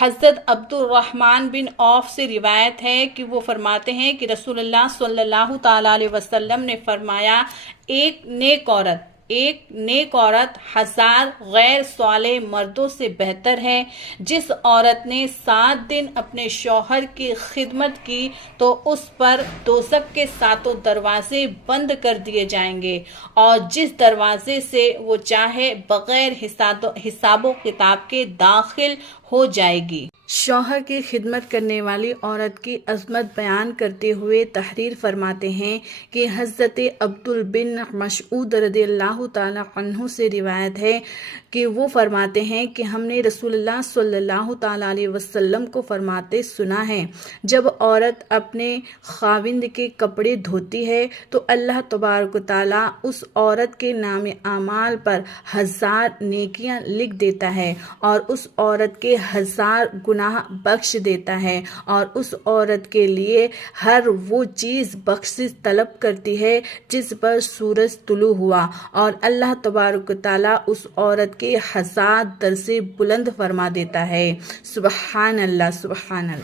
حضرت عبد الرحمن بن عوف سے روایت ہے کہ وہ فرماتے ہیں کہ رسول اللہ صلی اللہ تعالیٰ علیہ وسلم نے فرمایا، ایک نیک عورت 1000 غیر صالح مردوں سے بہتر ہے۔ جس عورت نے 7 دن اپنے شوہر کی خدمت کی تو اس پر دوزخ کے 7 دروازے بند کر دیے جائیں گے، اور جس دروازے سے وہ چاہے بغیر حساب و کتاب کے داخل ہو جائے گی۔ شوہر کی خدمت کرنے والی عورت کی عظمت بیان کرتے ہوئے تحریر فرماتے ہیں کہ حضرت عبد بن مسعود رضی اللہ تعالیٰ عنہ سے روایت ہے کہ وہ فرماتے ہیں کہ ہم نے رسول اللہ صلی اللہ تعالیٰ علیہ وسلم کو فرماتے سنا ہے، جب عورت اپنے خاوند کے کپڑے دھوتی ہے تو اللہ تبارک و تعالیٰ اس عورت کے نام اعمال پر 1000 نیکیاں لکھ دیتا ہے، اور اس عورت کے 1000 گناہ بخش دیتا ہے، اور اس عورت کے لیے ہر وہ چیز بخشش طلب کرتی ہے جس پر سورج طلوع ہوا، اور اللہ تبارک و تعالیٰ اس عورت کے 1000 درجے بلند فرما دیتا ہے۔ سبحان اللہ، سبحان اللہ۔